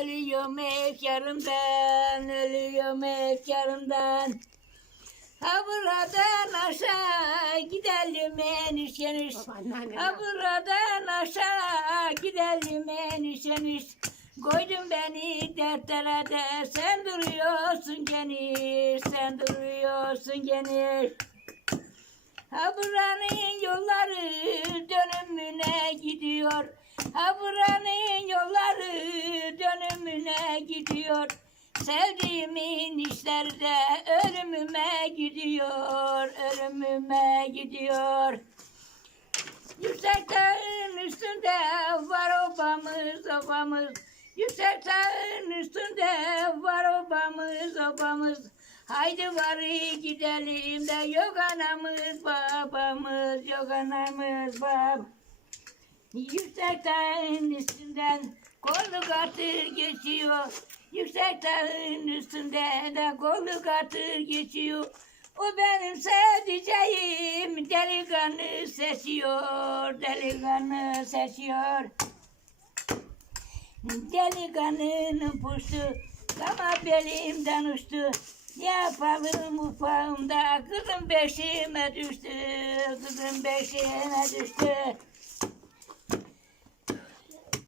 Ölüyorum efkarımdan, ölüyorum efkarımdan. Ha buradan aşağı gidelim eniş eniş. Ha buradan aşağı gidelim eniş eniş. Koydun beni dertlere de sen duruyorsun geniş, sen duruyorsun geniş. Ha buranın yolları dönümüne gidiyor. Ha buranın yolları dönümüne gidiyor. Sevdiğimin işleri de ölümüme gidiyor, ölümüme gidiyor. Yüksek dağın üstünde var obamız, obamız. Yüksek dağın üstünde var obamız, obamız. Haydi varı gidelim de yok anamız, babamız, yok anamız, bab. Yüksek dağın üstünden kolluk atır geçiyor. Yüksek dağın üstünden de kolluk atır geçiyor. O benim sevdiceğim delikanlı seçiyor, delikanlı seçiyor. Delikanlının puştu, ama belimden uçtu. Ne yapalım ufağımda, kızım beşime düştü, kızım beşime düştü.